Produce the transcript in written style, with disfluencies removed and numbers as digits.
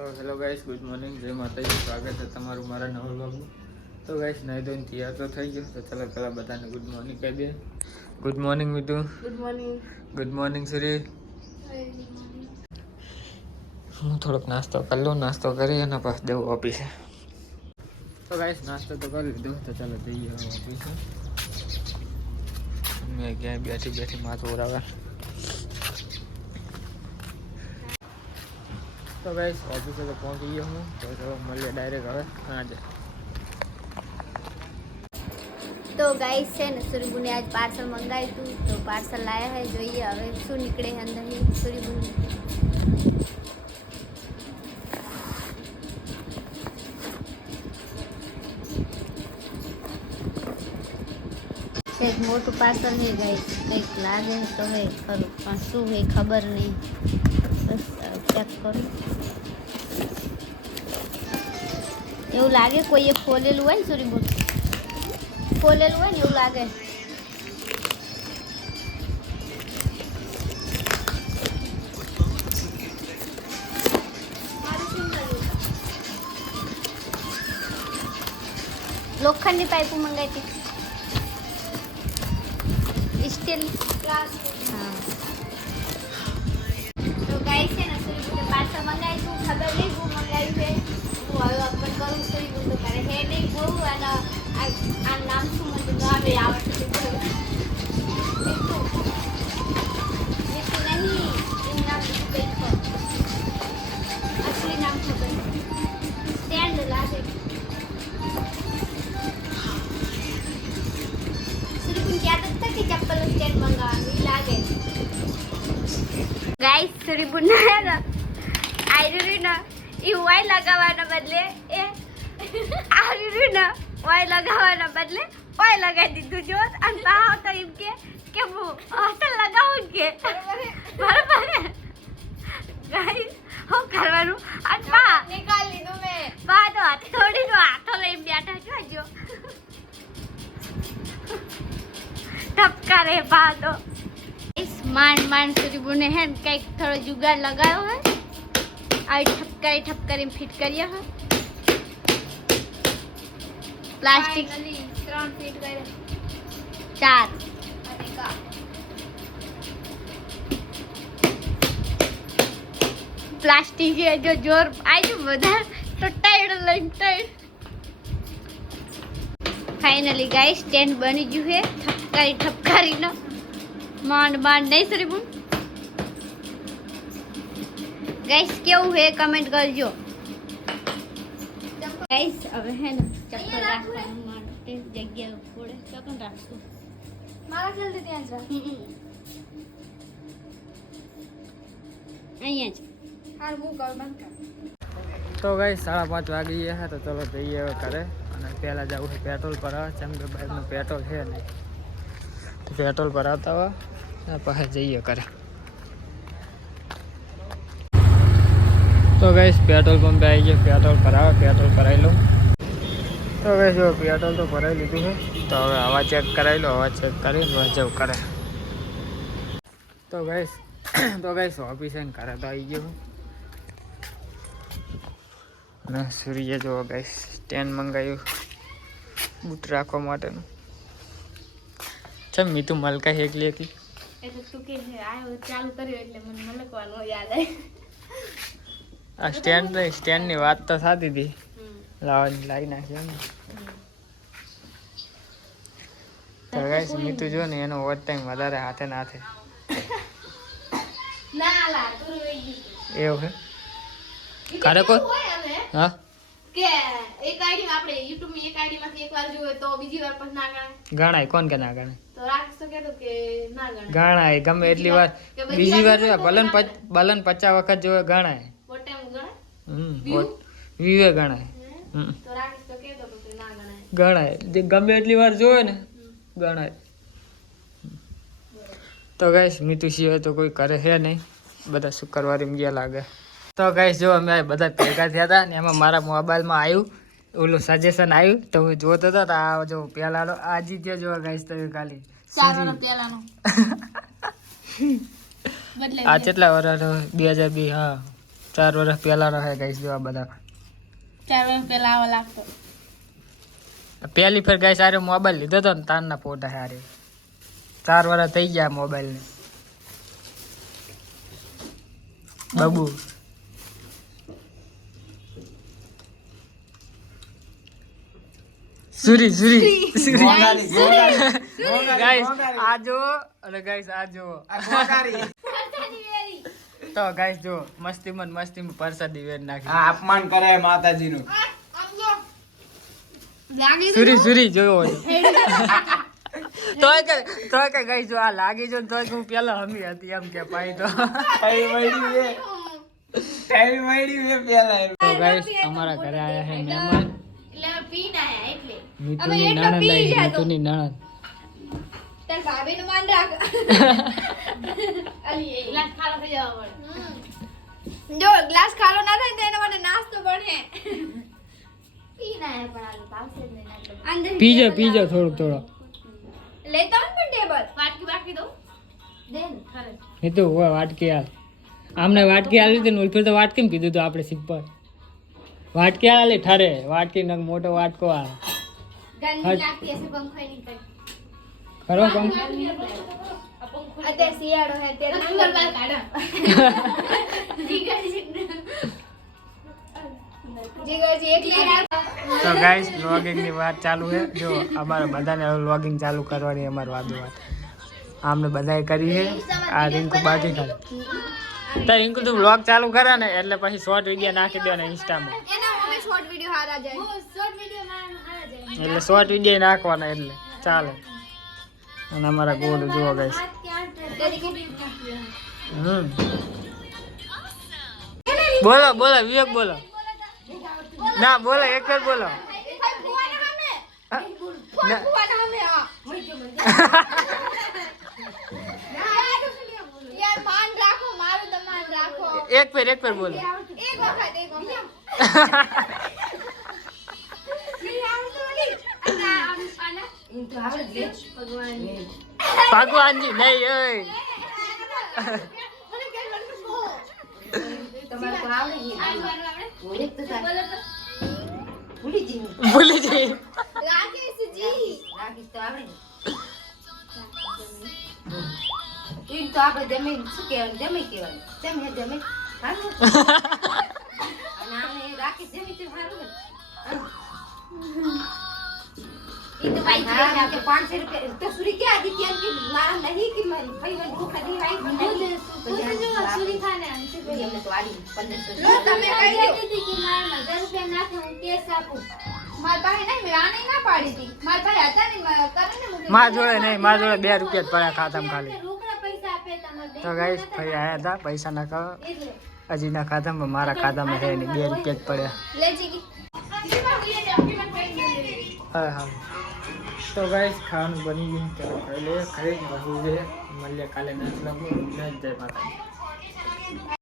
તો hello guys, good morning, જય માતાજી. સ્વાગત છે તમારું મારા નવા વ્લોગમાં. તો ગાઈસ, નહીં ધોઈને તૈયાર તો થઈ ગયો. તો ચાલો પહેલાં બધાને ગુડ મોર્નિંગ કહી દઈએ. Good morning Mitu. Good morning. Good morning Suri. હું થોડોક નાસ્તો કરી લઉં. નાસ્તો કરી અને પછી જવું ઓફિસે. તો ગાઈસ, નાસ્તો તો કરી લીધો. તો ચાલો જઈએ ઓફિસે. મેં ક્યાંય બેઠી માથું ઓરાવે. તો ગાઈસ, ઓફિસે તો પહોંચી ગયો હું. તો ચલો મળીએ ડાયરેક્ટ હવે સાંજે. તો ગાઈસ છે ને સુરીબુને આજ પાર્સલ મંગાવ્યું હતું. તો પાર્સલ લાયા હે, જોઈએ હવે શું નીકળે અંદરથી સુરીબુને. એક મોટું પાર્સલ હે ગાઈસ, કંઈક લાગે તો હે ખરું, પણ શું હે ખબર નહીં. બસ ચેક કરું. એવું લાગે કોઈએ ખોલેલું હોય ને સુરીબુ, ખોલેલું હોય ને એવું લાગે. લોખંડની પાઇપો મંગાવી હતી, સ્ટીલ. હા, તો ગાઈસ છે ને સુરીબુને પાર્સલ મંગાવ્યું હતું. ખબર નહીં હું મંગાવ્યું છે. હું હવે ઓપન કરું. સુરીબુ તો કરે હે નહીં જોવું. અને આ નામ શું મને ન આવે આવડતું નહીં. એનું નામ કંઈક અસલી નામ ખબર. સ્ટેન્ડ લાગે. સુરીબુ ક્યાં હતા કે ચપ્પલ સ્ટેન્ડ મંગાવવાનું લાગે. ગાઈસ, સુરીબુ ના આયરું ને એ વાય લગાવવાના બદલે એ આયરું ને વાય લગાવવાના બદલે ઓય લગાવી દીધું. જો અને પાવ તો એમ કે હું હોસ્ટેલ લગાવું કે બરાબર. ગાઈસ, હું કરવાનું આ પા નિકાલ લીધું મેં. પા તો થોડી નો હાથો લઈને બેઠા છો. જો ટપકા રે પા તો. માંડ સુરીબુને હે ને કંઈક થોડો જુગાડ લગાવ્યો હે. આવી ઠપકારી ફિટ કરીએ હે. પ્લાસ્ટિક 3 ફીટ કરે 4 પ્લાસ્ટિક એ જો જોર આવી બધા તો ટાઈડ લઈને ટાઈડ. ફાઇનલી ગાઈસ, સ્ટેન્ડ બની ગયું છે. ઠપકારીનો માંડ નહીં સુરીબુ. ગાઈસ, કેવું હે કમેન્ટ કરજો. ગાઈસ, હવે હે ને ચપ્પલ રાખવા માટે જગ્યા થોડે ચોકન રાખશું. મારા જલ્દી ત્યાં જ રાખ. અહીંયા જ હાર હું કર બંધ કર. તો ગાઈસ, 5:30 વાગી ગયા છે. તો ચલો જઈએ હવે ઘરે. અને પહેલાં જવું છે પેટ્રોલ ભરાવવા. જેમ કે બાઇકનું પેટ્રોલ છે નહીં, તો પેટ્રોલ ભરાવતા હોય પછી જઈએ ઘરે. તો ગાઈસ, પેટ્રોલ પંપે આવી ગયો. પેટ્રોલ ભરાવી લઉં. તો ગાઈસ, જો પેટ્રોલ તો ભરાવી લીધું છે. તો હવે હવા ચેક કરાવી લો. હવા ચેક કરીને જવું કરે. તો ગાઈસ ઓફિસે ઘરે તો આવી ગયો. અને સૂર્ય જો ગાઈસ સ્ટેન્ડ મંગાવ્યું બૂટ રાખવા માટેનું. છે મીતુ મલકા એકલી હતી. એટલે તું કે આયો ચાલુ કર્યો એટલે મને મલકવાનું યાદ આવ્યું. આ સ્ટેન્ડની વાત તો થતી હતી. લાવી નાખી એમ. તો ગાઈસ, મીતુ જો ને એનો ઓવર ટાઈમ વધારે હાથે ના થાય. એવું છે કરે કોઈ. હા, કે એક આઈડી આપણે YouTube ની એક આઈડી માંથી એકવાર જોવે તો બીજી વાર પણ ના ગણાય. કોણ કે ના ગણાય? તો રાક્ષ તો કહેતો કે ના ગણાય. ગણાય ગમે એટલી વાર. બીજી વાર જોવે બલન 50 વખત જોવે ગણાય. વોટ ટાઈમ ગણાય. વ્યૂ ગણાય. તો રાક્ષ તો કહેતો કે ના ગણાય. ગણાય. જે ગમે એટલી વાર જોવે ને ગણાય. તો ગાઈસ, મીતુ સિવાય તો કોઈ કરે છે નહીં. બધા શુક્રવારે ગયા લાગે. તો ગાઈસ, જો અમે બધા ભેગા થયા હતા ને એમાં મારા મોબાઈલમાં આવ્યું ઓલું સજેશન આવ્યું. તો હું જોતો હતો. આ જો પહેલાનો આ જીત્યો જો ગાઈસ. તો ખાલી 4 વર્ષ પહેલાનો આ કેટલા વર્ષ? 2002. હા, 4 વર્ષ પહેલાનો હે ગાઈસ જો આ બધા 4 વર્ષ પહેલા આવા લાગતો. પહેલી ફેર ગાઈસ આરે મોબાઈલ લીધો તો ને તારના ફોટા હારે 4 વર્ષ થઈ ગયા મોબાઈલ ને બાબુ સુરી ગાઈસ આ જો અને ગાઈસ આ જો તો ગાઈસ જો મસ્તીમાં પરસાદી વેર નાખી અપમાન કરે માતાજીનું. સુરી જોયો તોય કે ગાઈસ જો આ લાગી જો તોય કે હું પેલા હમી હતી એમ કે પાઈ તો ટાઈમ મળી વે પેલા. તો ગાઈસ અમારા ઘરે આયા હે મહેમાન એટલે પીને આયા એટલે મિતુની નણંદ આવી છે, મિતુની નણંદ તાર ભાભીનું માન રાખ. અલી એ ગ્લાસ ખાલો થઈ જવા પડે. જો ગ્લાસ ખાલો ના થાય તો એના માટે નાસ્તો બને. પીને આયા પણ આલુ ભાવશે જ નહીં. અંદર પીજો થોડો લેતા હોય પણ ટેબલ વાટકી દો દે ને ખરે મિતુ હોય વાટકી હાલ આમને વાટકી હાલી હતી ને ઓલફેર તો વાટકી ને કીધું તો આપણે સિમ્પલ વાટકી હાલે ઠરે વાટકી નંગ મોટો વાટકો હાલ ગંદી લાગતી હશે પંખો ની કઈ ખરો કમ અત્યારે શિયાળો હે તે નંબર બાર કાઢો જીગરજી એકલી તો ગાઈસ વ્લોગિંગ ની વાત ચાલુ છે જો અમારે બધાને વ્લોગિંગ ચાલુ કરવાની અમારી વાત આમને બધાએ કરી છે આ રિંકુ બાકી કરે તો રિંકુ તું વ્લોગ ચાલુ કરે ને એટલે પછી શોર્ટ વિડીયો નાખી દેવાના ઇન્સ્ટામાં એના અમે શોર્ટ વિડિયો હારા જાય શોર્ટ વિડિયો માં હારા જાય એટલે શોર્ટ વિડીયો નાખવાના એટલે ચાલે અને અમારા ગોળ જુઓ ગાઈસ બોલો વિવેક બોલો ના બોલો એક વાર બોલો એક ફેર બોલો ભગવાનજી નહીં ભૂલી જઈ મારા જોડે નહીં મારા જોડે 2 રૂપિયા જ પડ્યા ખાતામાં ખાલી તો ગાઈસ ભાઈ આયા હતા પૈસા નાખો હજી ના ખાતામાં મારા ખાતામાં છે નહીં 2 રૂપિયા જ પડ્યા હા તો ગાઈસ ખાવાનું બની ગયું ચાલો ખાઈ લે ખાઈ મળીએ કાલે 10 જય માતા.